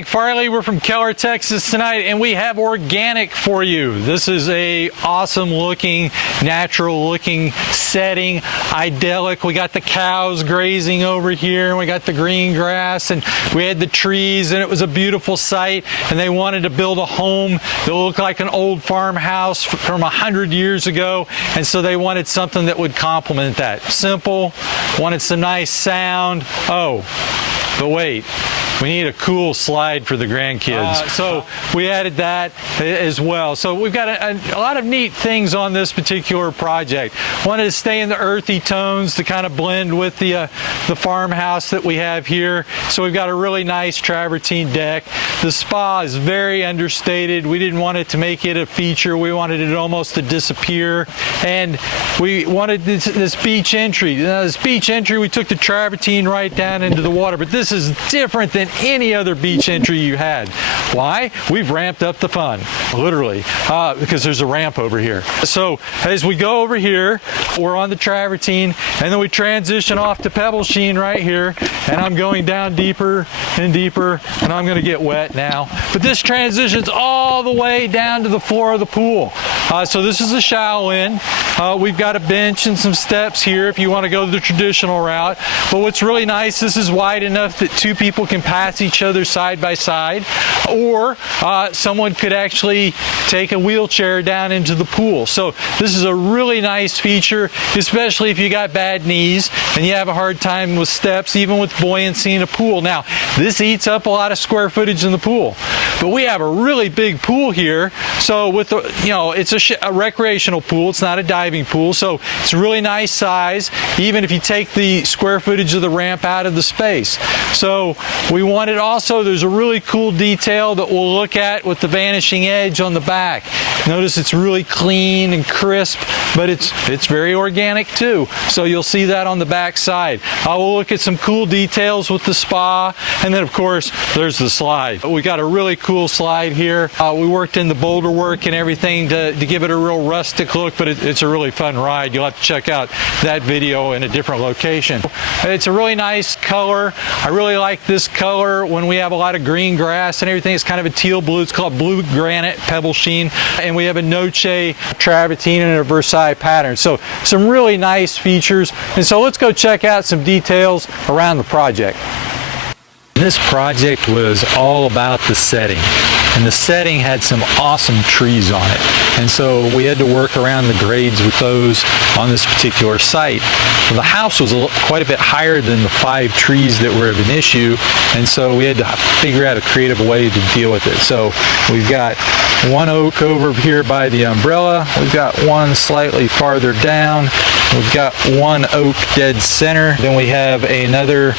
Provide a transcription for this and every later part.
Mike Farley. We're from Keller, Texas tonight, and we have organic for you. This is a awesome looking, natural looking setting, idyllic. We got the cows grazing over here, and we got the green grass, and we had the trees, and it was a beautiful sight. And they wanted to build a home that looked like an old farmhouse from 100 years ago, and so they wanted something that would complement that. Simple, wanted some nice sound. Oh, but wait, we need a cool slide for the grandkids. So we added that as well. So we've got a lot of neat things on this particular project. Wanted to stay in the earthy tones to kind of blend with the farmhouse that we have here. So we've got a really nice travertine deck. The spa is very understated. We didn't want it to make it a feature. We wanted it almost to disappear. And we wanted this beach entry. Now, this beach entry, we took the travertine right down into the water, but this is different than any other beach entry you had. Why? We've ramped up the fun, literally, because there's a ramp over here. So as we go over here, we're on the travertine, and then we transition off to pebble sheen right here, and I'm going down deeper and deeper, and I'm going to get wet now. But this transitions all the way down to the floor of the pool. So this is a shallow end. We've got a bench and some steps here if you want to go the traditional route. But what's really nice, this is wide enough that two people can pass each other side by side, or someone could actually take a wheelchair down into the pool. So this is a really nice feature, especially if you got bad knees and you have a hard time with steps, even with buoyancy in a pool. Now, this eats up a lot of square footage in the pool, but we have a really big pool here. So with the, it's a recreational pool. It's not a diving pool. So it's a really nice size, even if you take the square footage of the ramp out of the space. So we wanted also, there's a really cool detail that we'll look at with the Vanishing Edge on the back. Notice it's really clean and crisp, but it's very organic too. So you'll see that on the back side. We'll look at some cool details with the spa, and then of course there's the slide. We got a really cool slide here. We worked in the boulder work and everything to give it a real rustic look, but it's a really fun ride. You'll have to check out that video in a different location. It's a really nice color. I really like this color when we have a lot of green grass and everything. It's kind of a teal blue. It's called blue granite pebble sheen, and we have a noche travertine and a Versailles pattern. So some really nice features. And so let's go check out some details around the project. This project was all about the setting, and the setting had some awesome trees on it, and so we had to work around the grades with those on this particular site. Well, the house was quite a bit higher than the 5 trees that were of an issue, and so we had to figure out a creative way to deal with it. So we've got one oak over here by the umbrella, we've got one slightly farther down, we've got one oak dead center, then we have another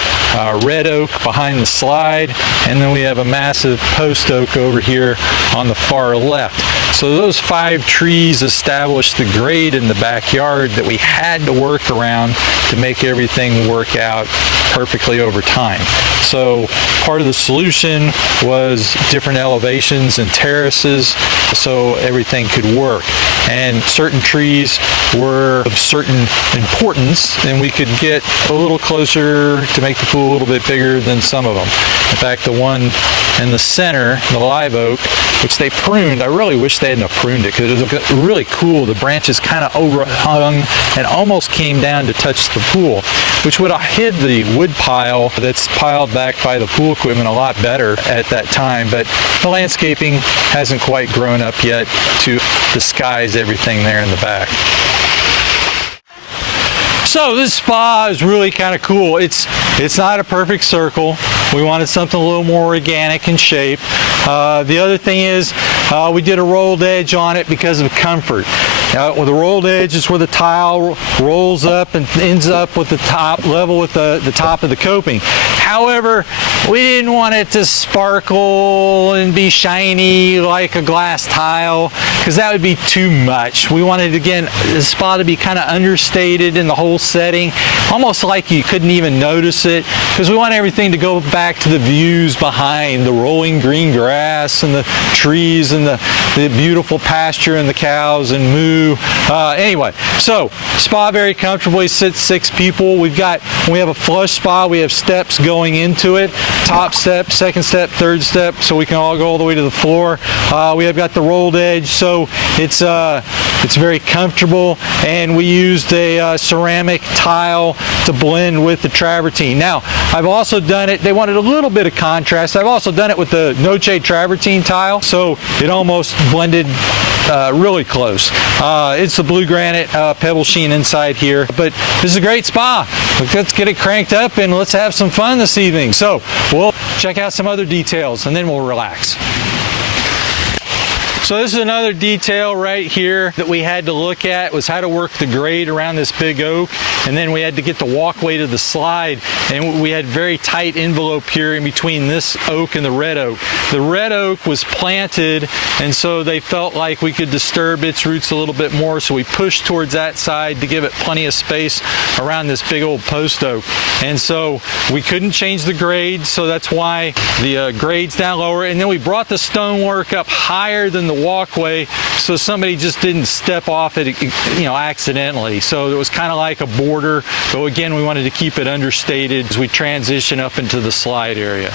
red oak behind the slide, and then we have a massive post oak over here on the far left. So those 5 trees established the grade in the backyard that we had to work around to make everything work out perfectly over time. So part of the solution was different elevations and terraces so everything could work. And certain trees were of certain importance, and we could get a little closer to make the pool a little bit bigger than some of them. In fact, the one in the center, the live oak, which they pruned, I really wish they hadn't pruned it because it was really cool. The branches kind of overhung and almost came down to touch the pool, which would have hid the wood pile that's piled back by the pool equipment a lot better at that time. But the landscaping hasn't quite grown up yet to disguise everything there in the back. So this spa is really kind of cool. It's not a perfect circle. We wanted something a little more organic in shape. The other thing is we did a rolled edge on it because of comfort. With the rolled edge is where the tile rolls up and ends up with the top level with the top of the coping. However, we didn't want it to sparkle and be shiny like a glass tile because that would be too much. We wanted, again, the spa to be kind of understated in the whole setting, almost like you couldn't even notice it, because we want everything to go back to the views behind, the rolling green grass and the trees and the beautiful pasture and the cows and moose 2. Anyway, so spa very comfortably sits 6 people. We have a flush spa. We have steps going into it. Top step, second step, third step, so we can all go all the way to the floor. We have got the rolled edge, so it's very comfortable, and we used a ceramic tile to blend with the travertine. Now, I've also done it, they wanted a little bit of contrast. I've also done it with the Noche travertine tile, so it almost blended really close. It's the blue granite pebble sheen inside here, but this is a great spa. Let's get it cranked up and let's have some fun this evening. So we'll check out some other details and then we'll relax. So this is another detail right here that we had to look at, was how to work the grade around this big oak, and then we had to get the walkway to the slide, and we had very tight envelope here in between this oak and the red oak. The red oak was planted, and so they felt like we could disturb its roots a little bit more, so we pushed towards that side to give it plenty of space around this big old post oak. And so we couldn't change the grade, so that's why the grade's down lower, and then we brought the stonework up higher than the walkway so somebody just didn't step off it, you know, accidentally. So it was kind of like a border, but again, we wanted to keep it understated as we transition up into the slide area.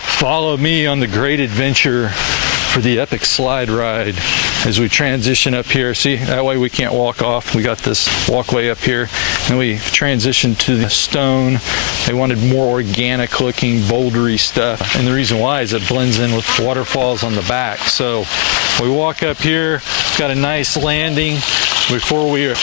Follow me on the great adventure for the epic slide ride as we transition up here. See, that way we can't walk off. We got this walkway up here, and we transition to the stone. They wanted more organic looking bouldery stuff, and the reason why is it blends in with waterfalls on the back. So we walk up here, got a nice landing before we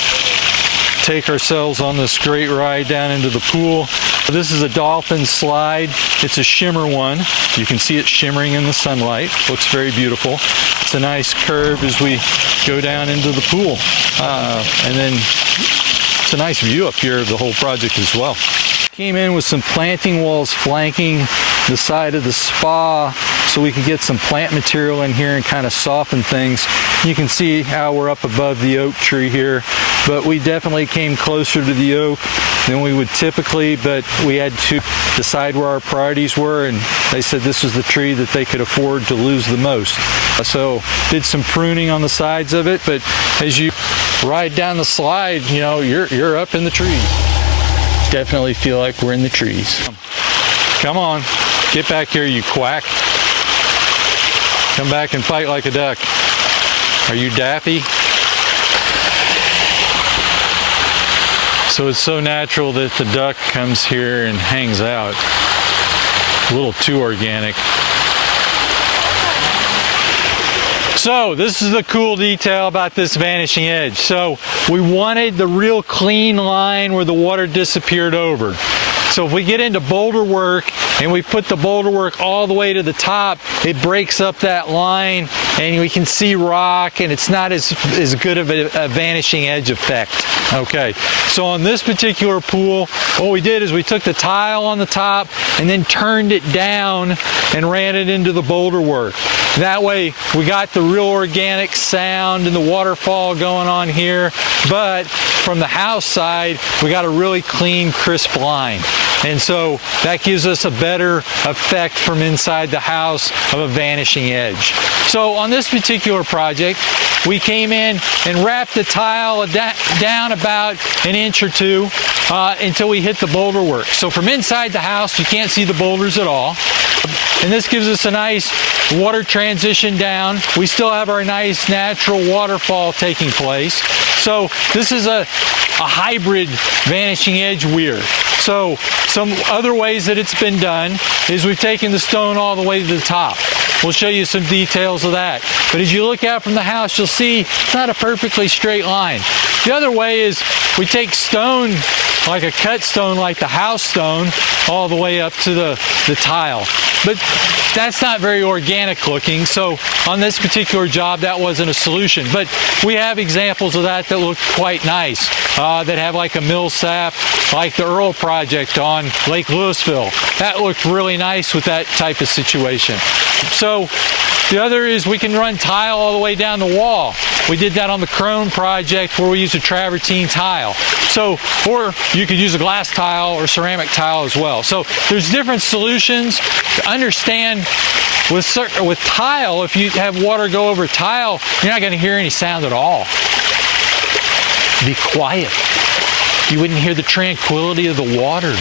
take ourselves on this great ride down into the pool. This is a dolphin slide. It's a shimmer one. You can see it shimmering in the sunlight. Looks very beautiful. It's a nice curve as we go down into the pool. And then it's a nice view up here of the whole project as well. Came in with some planting walls flanking the side of the spa so we could get some plant material in here and kind of soften things. You can see how we're up above the oak tree here, but we definitely came closer to the oak than we would typically, but we had to decide where our priorities were, and they said this was the tree that they could afford to lose the most. So did some pruning on the sides of it, but as you ride down the slide, you know, you're up in the trees. Definitely feel like we're in the trees. Come on, get back here, you quack. Come back and fight like a duck. Are you daffy? So it's so natural that the duck comes here and hangs out. A little too organic. So this is the cool detail about this Vanishing Edge. So we wanted the real clean line where the water disappeared over. So if we get into boulder work and we put the boulder work all the way to the top, it breaks up that line and we can see rock, and it's not as good of a vanishing edge effect. Okay, so on this particular pool, what we did is we took the tile on the top and then turned it down and ran it into the boulder work. That way we got the real organic sound and the waterfall going on here, but from the house side, we got a really clean, crisp line. And so that gives us a better effect from inside the house of a vanishing edge. So on this particular project, we came in and wrapped the tile down about an inch or two until we hit the boulder work. So from inside the house, you can't see the boulders at all. And this gives us a nice water transition down. We still have our nice natural waterfall taking place. So this is a hybrid vanishing edge weir. So some other ways that it's been done is we've taken the stone all the way to the top. We'll show you some details of that. But as you look out from the house, you'll see it's not a perfectly straight line. The other way is we take stone, like a cut stone, like the house stone, all the way up to the tile. But that's not very organic looking, so on this particular job that wasn't a solution. But we have examples of that look quite nice, that have like a mill sap, like the Earl project on Lake Louisville. That looked really nice with that type of situation. So the other is we can run tile all the way down the wall. We did that on the Crone project where we used a travertine tile. So, or you could use a glass tile or ceramic tile as well. So there's different solutions. To understand with tile, if you have water go over tile, you're not going to hear any sound at all. be quiet. You wouldn't hear the tranquility of the water.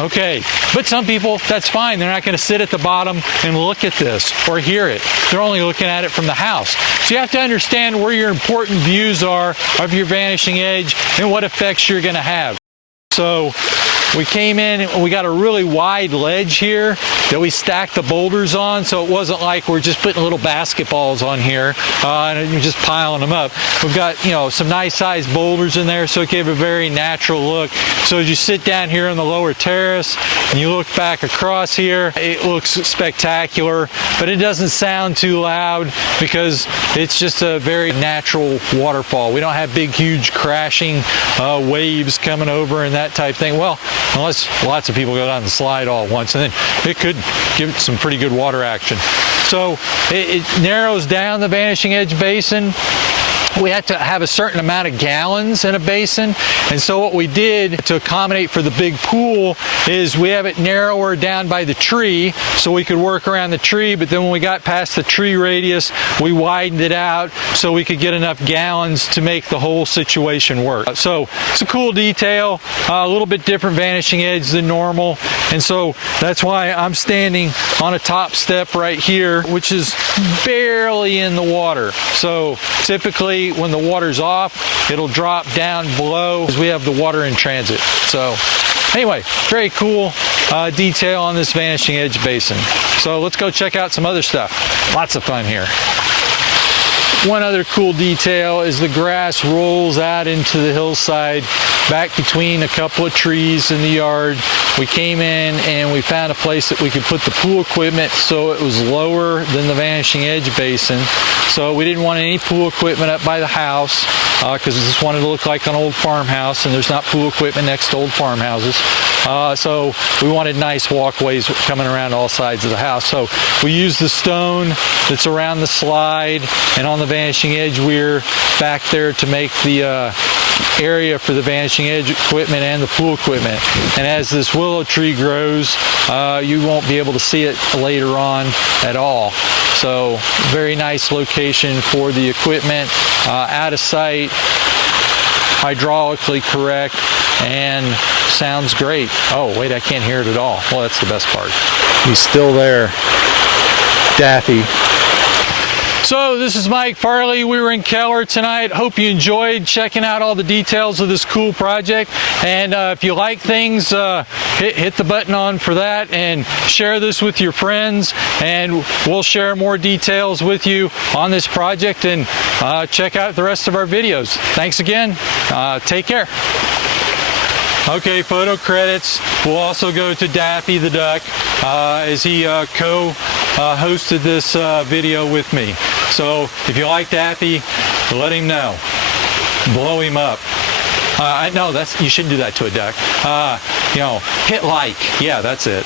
Okay, but some people, that's fine. They're not going to sit at the bottom and look at this or hear it. They're only looking at it from the house. So you have to understand where your important views are of your Vanishing Edge and what effects you're going to have. So we came in and we got a really wide ledge here that we stacked the boulders on, so it wasn't like we're just putting little basketballs on here and you're just piling them up. We've got, you know, some nice sized boulders in there, so it gave a very natural look. So as you sit down here on the lower terrace and you look back across here, it looks spectacular, but it doesn't sound too loud because it's just a very natural waterfall. We don't have big, huge crashing waves coming over and that type thing. Well, unless lots of people go down the slide all at once, and then it could give it some pretty good water action. So it narrows down the Vanishing Edge basin. We had to have a certain amount of gallons in a basin, and so what we did to accommodate for the big pool is we have it narrower down by the tree so we could work around the tree, but then when we got past the tree radius, we widened it out so we could get enough gallons to make the whole situation work. So it's a cool detail, a little bit different Vanishing Edge than normal, and so that's why I'm standing on a top step right here, which is barely in the water. So typically when the water's off, it'll drop down below as we have the water in transit. So anyway, very cool detail on this Vanishing Edge basin. So let's go check out some other stuff. Lots of fun here. One other cool detail is the grass rolls out into the hillside back between a couple of trees in the yard. We came in and we found a place that we could put the pool equipment so it was lower than the Vanishing Edge basin. So we didn't want any pool equipment up by the house because we just wanted to look like an old farmhouse, and there's not pool equipment next to old farmhouses. So we wanted nice walkways coming around all sides of the house. So we used the stone that's around the slide and on the Vanishing Edge weir back there to make the area for the Vanishing Edge equipment and the pool equipment. And as this willow tree grows, you won't be able to see it later on at all. So very nice location for the equipment, out of sight, hydraulically correct, and sounds great. Oh wait, I can't hear it at all. Well, that's the best part. He's still there, Daffy. So this is Mike Farley. We were in Keller tonight. Hope you enjoyed checking out all the details of this cool project. And if you like things, hit the button on for that and share this with your friends. And we'll share more details with you on this project, and check out the rest of our videos. Thanks again. Take care. Okay, photo credits will also go to Daffy the duck as he co-hosted this video with me. So if you like Daffy, let him know. Blow him up. No, you shouldn't do that to a duck. You know, hit like. Yeah, that's it.